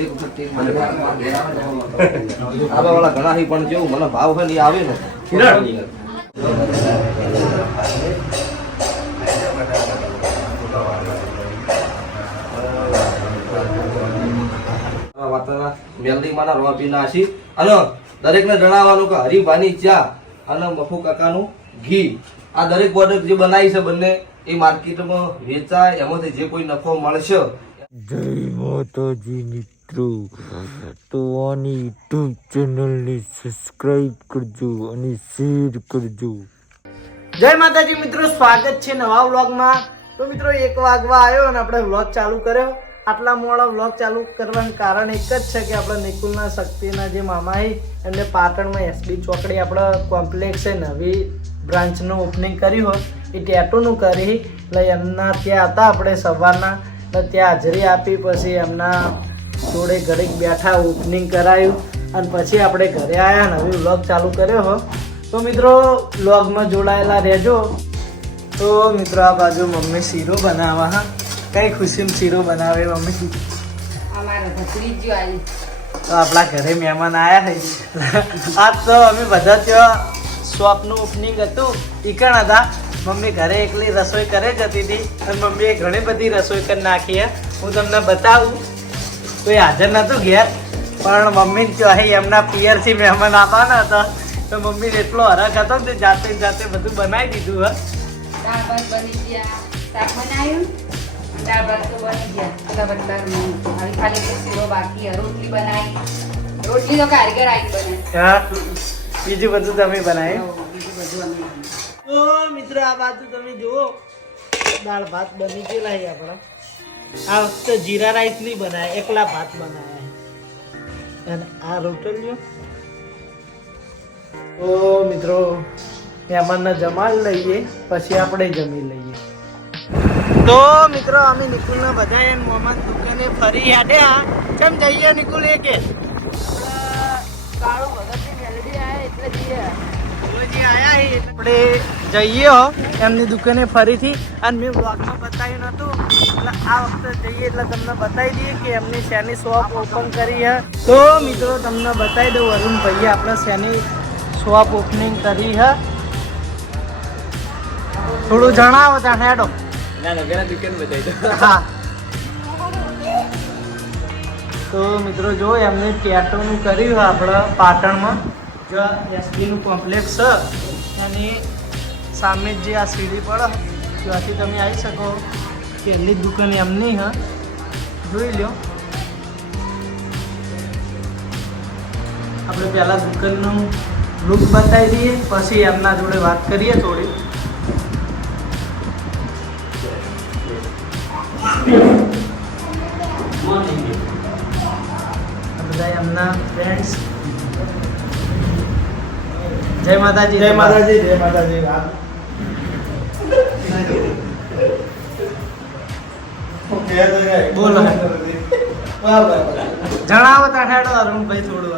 ને ઘણા હી, પણ જેવું મને ભાવ હોય ને એ આવે ને. જણાવવાનું કે હરિભાની ચા અને મફુ કાકાનું ઘી. આ દરેક પ્રોડક્ટ જે બનાવી છે બંને, એ માર્કેટમાં વેચાય, એમાંથી જે કોઈ નફો મળશે. જય માતાજી મિત્રો, તો આની યુટ્યુબ ચેનલને સબસ્ક્રાઈબ કરજો અને શેર કરજો. જય માતાજી મિત્રો, સ્વાગત છે નવા વ્લોગમાં. તો મિત્રો, એક વાગવા આવ્યો અને આપણે વ્લોગ ચાલુ કર્યો. આટલા મોડા વ્લોગ ચાલુ કરવાનું કારણ એક જ છે કે આપણે નિકુલના શક્તિના જે મામા એમને પાટણમાં એસબી ચોકડી આપણે કોમ્પ્લેક્સ નવી બ્રાન્ચનું ઓપનિંગ કર્યું હોય, એ ટેટુનું કરી. એટલે એમના ત્યાં હતા આપણે સવારના. ત્યાં હાજરી આપી, પછી એમના જોડે ઘડીક બેઠા ઓપનિંગ કરાયું અને પછી આપણે ઘરે આવ્યા નવી વ્લોગ ચાલુ કર્યો હો. તો મિત્રો વ્લોગમાં જોડાયેલા રહેજો. તો મિત્રો આ બાજુ મમ્મી શીરો બનાવવા હા. કઈ ખુશીમાં શીરો બનાવે મમ્મી? તો આપણા ઘરે મહેમાન આવ્યા છે. આજ તો અમે બધા ત્યાં શોપનું ઓપનિંગ હતું. ઈકણ હતા? મમ્મી ઘરે એકલી રસોઈ કરે જતી હતી અને મમ્મીએ ઘણી બધી રસોઈ કરી નાખી હું તમને બતાવું. કોઈ હાજર નહોતું ઘેર. પણ મમ્મી અહીં એમના પિયરથી મહેમાન આવવાના હતા. તો મમ્મીને એટલો હરખ હતો ને જાતે જાતે બધું બનાવી દીધું હા. દાળ ભાત બની ગયા. શાક બનાવ્યું? દાળ ભાત તો બની ગયા. બધા હવે ખાલી શીરો બાકી રોટલી બનાવી. રોટલી તો કારીગર આવી બનાવી હા બીજું બધું તમે બનાવ્યું? બીજું બધું અમે. તો મિત્રો આ બાજુ તમે જુઓ. દાળ ભાત બની ગયેલા આપણા. આ વખતે જીરા રાઈસ નહીં બનાવ્યા એકલા ભાત બનાવ્યા અને આ રોટલીઓ તો મિત્રો, મહેમાનને જમાડ લઈએ, પછી આપણે જમી લઈએ. તો મિત્રો, અમે નિકુલને બધા મોહમ્મદ દુકાને ફરી હેડ્યા કેમ જઈએ નિકુલ એ કે કાળો ભગતની મેલડી આવે એટલે જઈએ. આપણે જઈએ હો. એમની દુકાને ફરીથી. અને મેં બ્લોગમાં બતાવ્યું નહોતું. એટલે આ વખતે જઈએ એટલે તમને બતાવી દઈએ કે એમની શેની શોપ ઓપન કરી હે. તો મિત્રો તમને બતાવી દઉં અરુણ ભાઈએ આપણે શેની શોપ ઓપનિંગ કરી હે. થોડું જણાવો ત્યાં હેડો. હા. તો મિત્રો જો એમને ટેટોનું કર્યું આપણે પાટણમાં. એસબીનું કોમ્પ્લેક્સ છે, એની સામે જ આ સીડી પડે, ત્યાંથી તમે આવી શકો. જ દુકાન એમની હા. જોઈ લો આપણે પહેલાં દુકાનનું લુક બતાવી દઈએ, પછી એમના જોડે વાત કરીએ થોડી. બધા એમના ફ્રેન્ડ્સ જય માતાજી જય માતાજી જય માતાજી. બોલો. જણાવો તાઠાડો અરુણભાઈ થોડું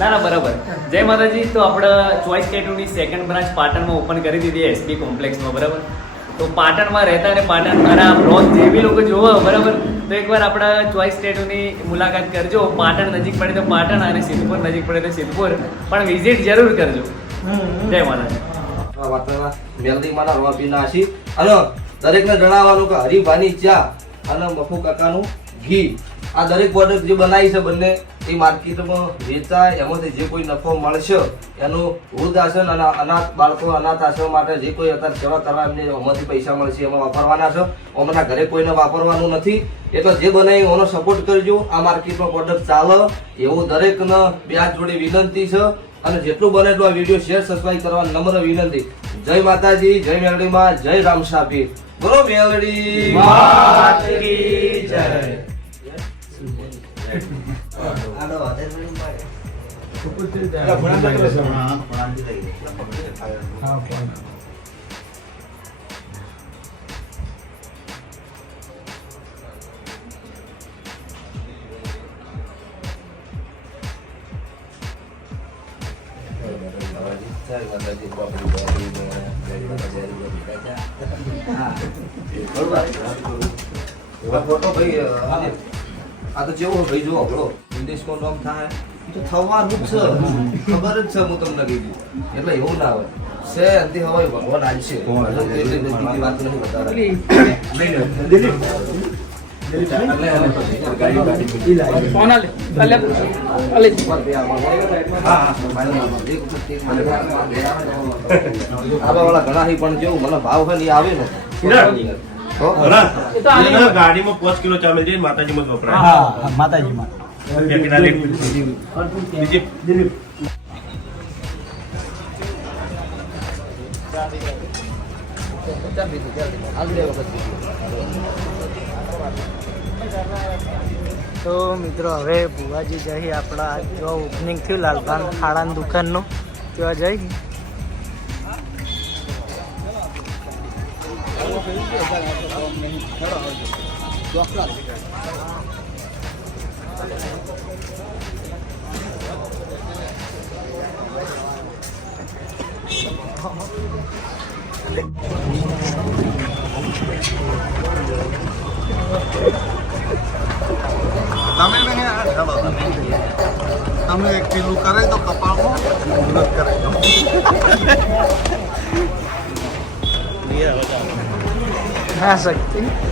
ના ના બરાબર. જય માતાજી તો આપણે ચોઈસ ટેટુની સેકન્ડ બ્રાન્ચ પાટણમાં ઓપન કરી દીધી એસપી કોમ્પ્લેક્સમાં બરાબર? તો પાટણમાં રહેતા અને પાટણ મારા બ્લોગ જે બી લોકો જોવો, બરાબર? તો એકવાર આપણા ચોઈસ સ્ટેટોની મુલાકાત કરજો. પાટણ નજીક પડે તો પાટણ અને સિદ્ધપુર નજીક પડે તો સિદ્ધપુર. પણ વિઝિટ જરૂર કરજો. જય માતાજી. વાતના મેલડીમાંના રોવા પીના હશી અને દરેકને જણાવવાનું કે હરિભાની ચા. અને મફુ કાકાનું ઘી. આ દરેક પ્રોડક્ટ જે બનાવી છે બંને, એ માર્કેટમાં વેચાય, એમાંથી જે કોઈ નફો મળશે, એનું વૃદ્ધ આશ્રમ અને અનાથ બાળકો અનાથ આશ્રમ માટે જે કોઈ અત્યારે સેવા કરવા એમને એમાંથી પૈસા મળશે, એમાં વાપરવાના છે. અમારા ઘરે કોઈને વાપરવાનું નથી. એટલે જે બને એનો સપોર્ટ કરજો. આ માર્કેટમાં પ્રોડક્ટ ચાલે, એવું દરેકને બે હાથ જોડે વિનંતી છે. અને જેટલું બને એટલું આ વીડિયો શેર સબસ્ક્રાઈબ કરવા નમ્ર વિનંતી. જય માતાજી, જય મેલડીમાં, જય રામ બોલો મેલડી. માત જય. આ તો જેવો ભાઈ જો આપણો વિદેશમાં નામ થાય તો થવાનું જ છે. ખબર જ છે હું તમને કીધું એટલે એવું ના હોય. છે અંતે હવે ભગવાન આવશે. એટલે બધી વાત નથી ઘણા પણ જેવું મને ભાવ હોય ને આવે ને. ગાડીમાં પાંચ કિલો ચાલે છે માતાજીમાં વપરાય. હા માતાજીમાં. બીજી તો મિત્રો, હવે ભુવાજી જઈ આપણા જો ઓપનિંગ થયું લાલભાન ખાડાની દુકાનનું. ત્યાં જઈ. તમે નહીં આ હેડો તમે એક કિલો કરે તો કપાળમાં મદદ કરે હા શક્તિ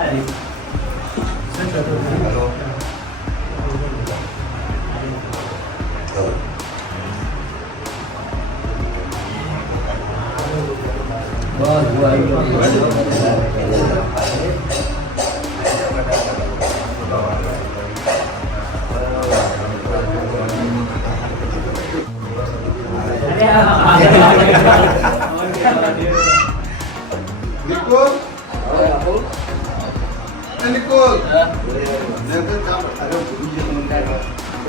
સવાઈ વેળા લાવજો હા નિકોલ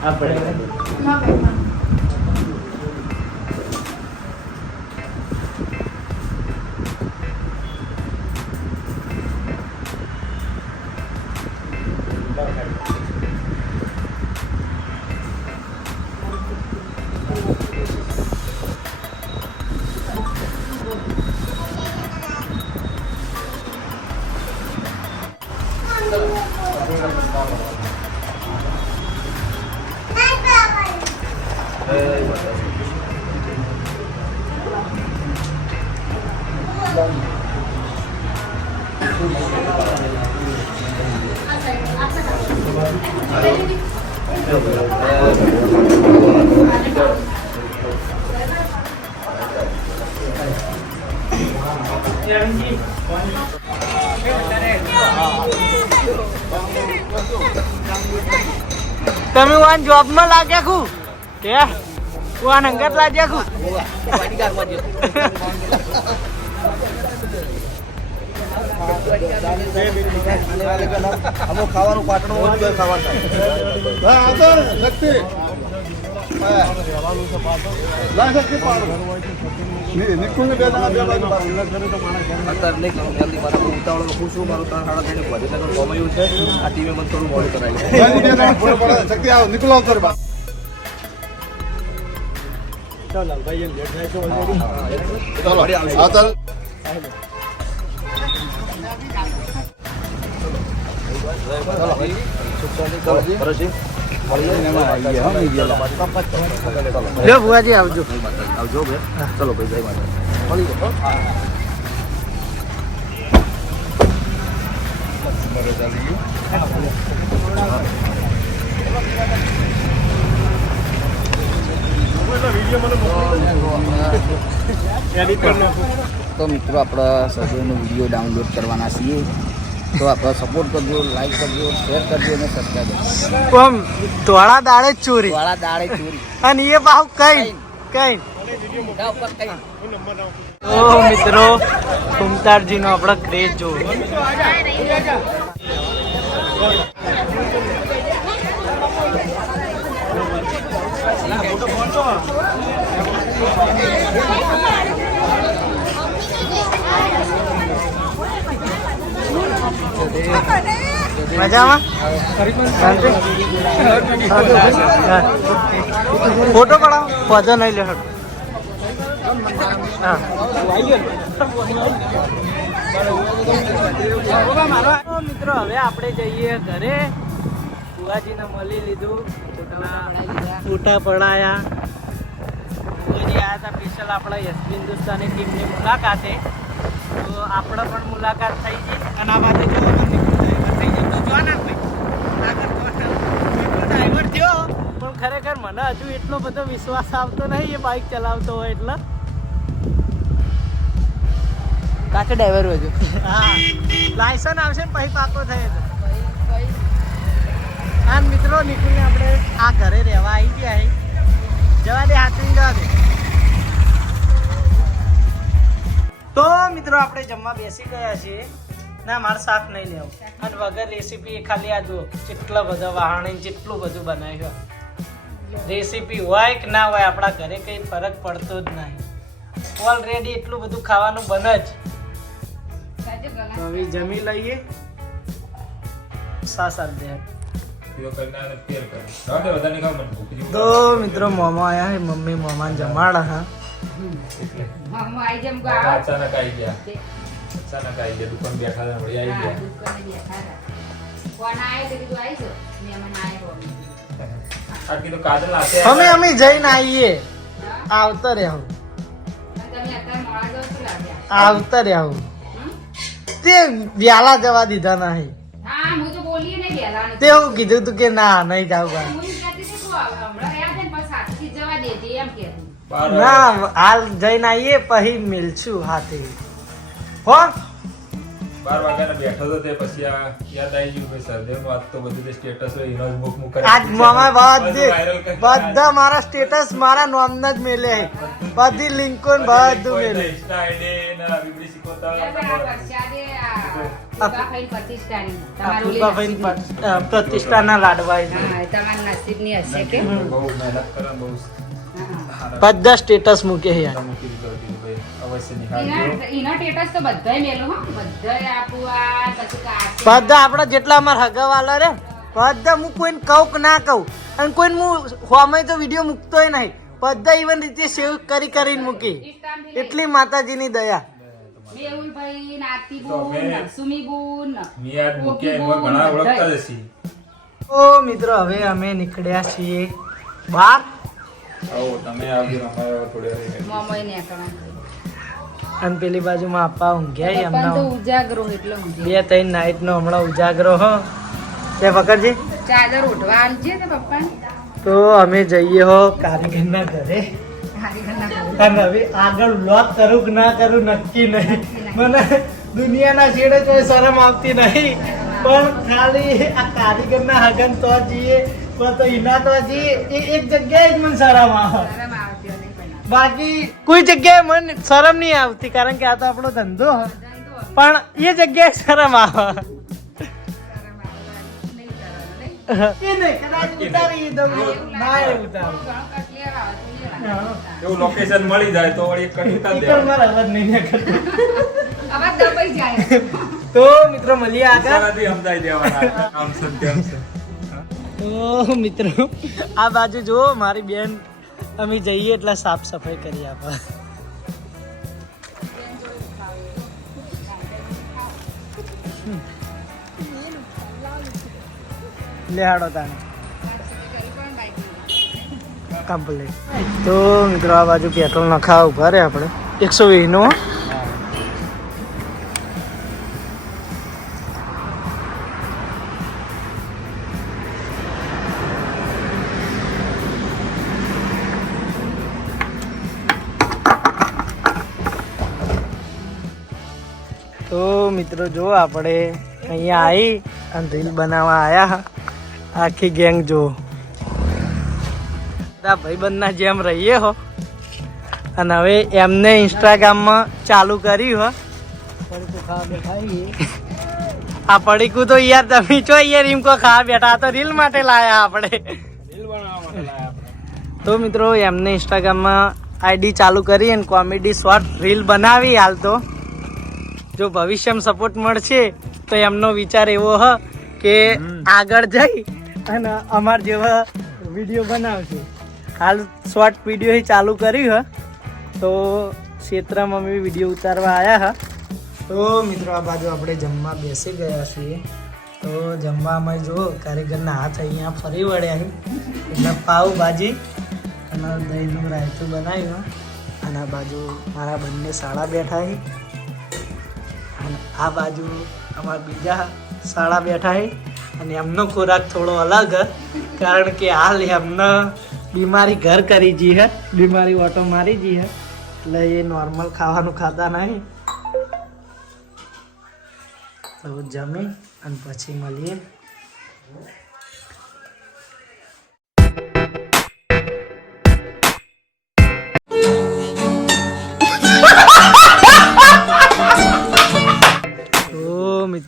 એ ભૂલી જઈએ તમે વાન જોબમાં લાગ્યા ખુ કે વાન અંગત લાગ્યા ખુ અમુક ખાવાનું પાટણું હોય ખાવાનું થાય આગળ શક્તિ હા. લા શક્તિ પાડો નિકુલ ને બે જણા બે બાજુ પાડો. અત્યારે નહીં કરું જલ્દી મારા બહુ ઉતાવળમાં હું છું મારું હા ચાલ લ્યો ભુવાજી આવજો આવજો ભાઈ ચલો ભાઈ જય માતા મળી જાઓ તો મિત્રો આપણે સભ્યોનો વીડિયો ડાઉનલોડ કરવાના છીએ તો આપણે સપોર્ટ કરજો લાઈક કરજો શેર કરજો અને સબસ્ક્રાઈબ કરજો. આમ ધોળા દાડે ચોરી. વાળા દાડે ચોરી. અને એ પાહુ કઈ? કઈ? ઓ મિત્રો કુમતારજી નો આપણો ક્રેઝ જો? હા. ફોટો પડાવો. પજો નહીં લે મિત્રો, હવે આપણે જઈએ ઘરે. ફુવાજીને મળી લીધું. ફોટા પડાયા. ફુવાજી આવ્યા હતા સ્પેશિયલ આપણા યશ હિન્દુસ્તાની ટીમની મુલાકાતે. તો આપણે પણ મુલાકાત થઈ ગઈ. અને આ બાજુ જો થઈ જતો જો ના ભાઈ આગળ ડ્રાઈવર થયો પણ ખરેખર મને હજુ એટલો બધો વિશ્વાસ આવતો નહીં એ બાઇક ચલાવતો હોય એટલે. કાકે ડ્રાઈવર હજુ હા. લાયસન્સ આવશે ને પછી પાકો થાય તો હા મિત્રો નીકળીને આપણે. આ ઘરે રહેવા આવી ગયા જવા દે હાથની જવા દે. તો મિત્રો આપણે જમવા બેસી ગયા છીએ. ના મારે શાક નહીં લેવું. અને વગર રેસીપી ખાલી આ જુઓ કેટલા બધા વાહણે જેટલું બધું બનાવ્યું રેસીપી હોય કે ના હોય આપણા ઘરે કંઈ ફરક પડતો જ નહીં. ઓલરેડી એટલું બધું ખાવાનું બને જ. તો હવે જમી લઈએ. સા સાત દે તો મિત્રો મોમો આયા હે મમ્મી મોમાન જમાડા હા. મામું આઈ જેમ કો આવો. અચાનક આઈ ગયા. અચાનક આઈ ગયા. દુકાન બેઠા હતા વળી આઈ ગયા. દુકાન બેઠા હતા. કોણ આયો તો કીધું આઈ જો મેમન આયો. અમે અમે જઈને આવીએ. હા? આવતા શું લાગ્યા? આવતા રહેવું હમ? તે વ્યાલા જવા દીધા નહીં. હા, હું તો હું કીધું તું કે ના નહીં જાવ હું ના હાલ જઈને આવીએ પછી મિલશું હાથે. હો? બાર વાગ્યાના બેઠો હતો તે પછી આ યાદ આવી ગયું કે સરદેવનું વાત તો બધું સ્ટેટસ હોય એનો જ મુખ મુખ આજ મામા બધે બધું બધા મારા સ્ટેટસ મારા નોમના જ મેલે હે. બધી લિંકો ને બધું મેલે ને ટૂંકાફાઈન પ્રતિષ્ઠાની. લાડવા. તમારા નસીબની હશે કે. બધા સ્ટેટસ મૂકે છે યાર. અવશ્ય નિહાળજો. બધા આપણા જેટલા અમારા હગાવાલા રે બધા હું કોઈને કહું કે ના કહું. અને કોઈને હું હોમે તો વીડિયો મૂકતોય નહીં. બધા ઇવન રીતે સેવ કરી કરીને મૂકી. એટલી માતાજીની દયા. ઓ મિત્રો હવે અમે નીકળ્યા છીએ બાર તમે આવજો અમારે થોડી અને પેલી બાજુમાં આપા ઊંઘ્યા હમણાં. ઉજાગરો એટલે બે ત્રણ નાઈટ નો હમણાં ઉજાગરો હો. તે ફકરજી? ચાદર ઉઠવા આલજે ને પપ્પા તો અમે જઈએ હો કારીગરના ઘરે. ઘરે. અને હવે આગળ બ્લોગ કરું કે ના કરું નક્કી નહીં. મને દુનિયાના છેડે કોઈ શરમ આવતી નહીં. પણ ખાલી આ કારીગરના હગન તો જઈએ પણ તો ઈના તો જઈએ. એ એક જગ્યાએ જ મને શરમ આવે. બાકી કોઈ જગ્યાએ મને શરમ નહીં આવતી કારણ કે આ તો આપણો ધંધો પણ એ જગ્યાએ શરમ આવે. એવું લોકેશન મળી જાય તો વળી જ મિત્રો મળીએ આગળ. સમજાઈ દેવાના. આમ. તો મિત્રો આ બાજુ જુઓ મારી બેન અમે જઈએ એટલે સાફ સફાઈ કરી આપે લેહાડો તાને કમ્પ્લીટ તો મિત્રો, આ બાજુ પેટ્રોલ નખાવા ઊભા રહે આપણે. એકસો વીસનો મિત્રો જો આપણે અહીંયા આવી અને રીલ બનાવવા આવ્યા આખી ગેંગ જો બધા ભાઈબંધના જેમ રહીએ હો. અને હવે એમને ઇન્સ્ટાગ્રામમાં ચાલુ કર્યું હો. આ પડીકું તો યાર તમે છો યાર રીમકો ખાવા બેઠા? તો રીલ માટે લાયા આપણે. તો મિત્રો એમને ઇન્સ્ટાગ્રામમાં આઈડી ચાલુ કરી અને કોમેડી શોર્ટ રીલ બનાવી હાલ તો. જો ભવિષ્યમાં સપોર્ટ મળશે તો એમનો વિચાર એવો હ કે આગળ જઈ અને અમાર જેવા વીડિયો બનાવશે. હાલ શોર્ટ વીડિયો ચાલુ કર્યું હ. તો ક્ષેત્રમાં અમે વીડિયો ઉતારવા આવ્યા હા. તો મિત્રો આ બાજુ આપણે જમવા બેસી ગયા છીએ. તો જમવામાં જો કારીગરના હાથ અહીંયા ફરી વળ્યા એટલે એટલે પાવભાજી અને દહીંનું રાયતું બનાવ્યું અને આ બાજુ મારા બંને શાળા બેઠા છે. અને આ બાજુ અમારા બીજા શાળા બેઠા છે. અને એમનો ખોરાક થોડો અલગ કારણ કે હાલ એમને બીમારી ઘર કરી જી હે, બીમારી ઓટો મારી જી હે. એટલે એ નોર્મલ ખાવાનું ખાતા નહીં. તો જમી અને પછી મળીએ.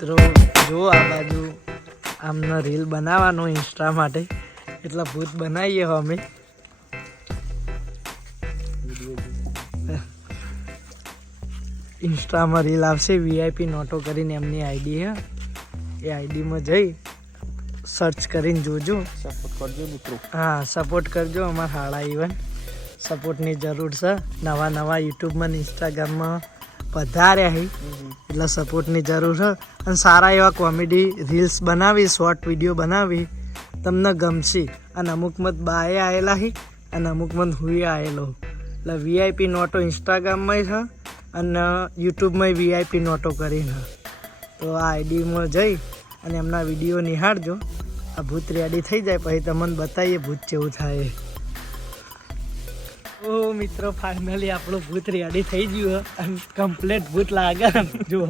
મિત્રો જો આ બાજુ આમનો રીલ બનાવવાનો ઇન્સ્ટા માટે એટલા ભૂત બનાવીએ હો અમે. ઇન્સ્ટામાં રીલ આવશે વીઆઈપી નોટો કરીને એમની આઈડી હે એ આઈડીમાં જઈ સર્ચ કરીને જોજો. સપોર્ટ કરજો મિત્રો. હા સપોર્ટ કરજો અમારા હાળા ઇવન સપોર્ટની જરૂર છે. નવા નવા યુટ્યુબમાં ઇન્સ્ટાગ્રામમાં પધાર્યા હી. એટલે સપોર્ટની જરૂર છે. અને સારા એવા કોમેડી રીલ્સ બનાવી શોર્ટ વીડિયો બનાવી. તમને ગમશે. અને અમુક મત બાએ આવેલા હી અને અમુક મત હુએ આવેલો એટલે વીઆઈપી નોટો ઇન્સ્ટાગ્રામમાં છે અને યુટ્યુબમાં વીઆઈપી નોટો કરીને. તો આ આઈડીમાં જઈ અને એમના વીડિયો નિહાળજો. આ ભૂત રેડી થઈ જાય. પછી તમને બતાવીએ ભૂત કેવું થાય. ઓ મિત્રો ફાઇનલી આપણું ભૂત રેડી થઈ ગયું અને કમ્પ્લીટ ભૂત લાગે જુઓ.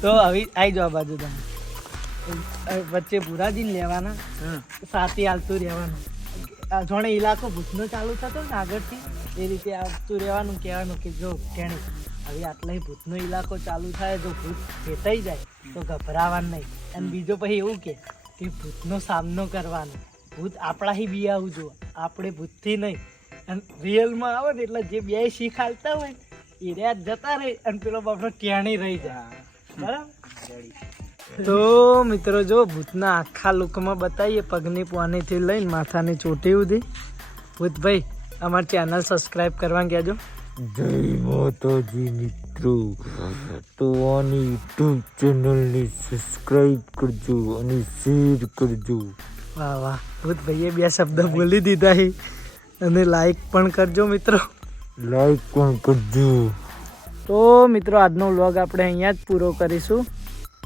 તો હવે આવી જાઓ બાજુ તમે. વચ્ચે ભૂરાજીને લેવાના. સાથે હાલતું રહેવાનું. જોણે ઇલાકો ભૂતનો ચાલુ થતો ને આગળથી એ રીતે આવતું રહેવાનું કહેવાનું કે જો કેણે હવે આટલા ભૂતનો ઇલાકો ચાલુ થાય જો ભૂત ભેટાઈ જાય તો ગભરાવાનું નહીં. અને બીજો પછી એવું કે કે ભૂતનો સામનો કરવાનો. ભૂત આપણાથી બી આવું જો આપણે ભૂતથી નહીં. અને રિયલમાં આવે ને એટલે જે બે શીખ હાલતા હોય ને એ રહ્યા જતા રહે અને પેલો બાપડો ટ્યાણી રહી જાય. બરાબર? તો મિત્રો જો ભૂતના આખા લુકમાં બતાવીએ પગની પોનીથી લઈને માથાની ચોટી સુધી. ભૂતભાઈ અમારી ચેનલ સબસ્ક્રાઈબ કરવા કહેજો જય માતાજી મિત્રો. તો આની યુટ્યુબ ચેનલને સબસ્ક્રાઈબ કરજો અને શેર કરજો. વાહ વાહ. ભૂતભાઈએ બે શબ્દ બોલી દીધા છે. અને લાઈક પણ કરજો મિત્રો. લાઈક પણ કરજો. તો મિત્રો આજનો વ્લોગ આપણે અહીંયા જ પૂરો કરીશું.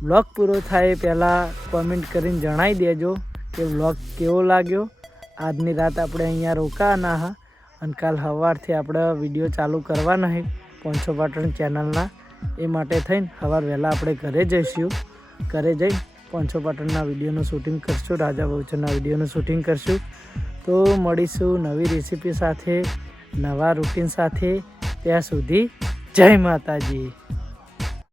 વ્લોગ પૂરો થાય એ પહેલાં કોમેન્ટ કરીને જણાવી દેજો કે વ્લોગ કેવો લાગ્યો. આજની રાત આપણે અહીંયા રોકાવાના હા. અને કાલ સવારથી આપણે વીડિયો ચાલુ કરવાના છે પોંચો પાટણ ચેનલના એ માટે થઈને સવાર વહેલા આપણે ઘરે જઈશું. ઘરે જઈ પોંચો પાટણના વિડીયોનું શૂટિંગ કરશું, રાજા બહુચરના વિડીયોનું શૂટિંગ કરશું. તો મળીશું નવી રેસીપી સાથે, નવા રૂટીન સાથે. ત્યાં સુધી જય માતાજી.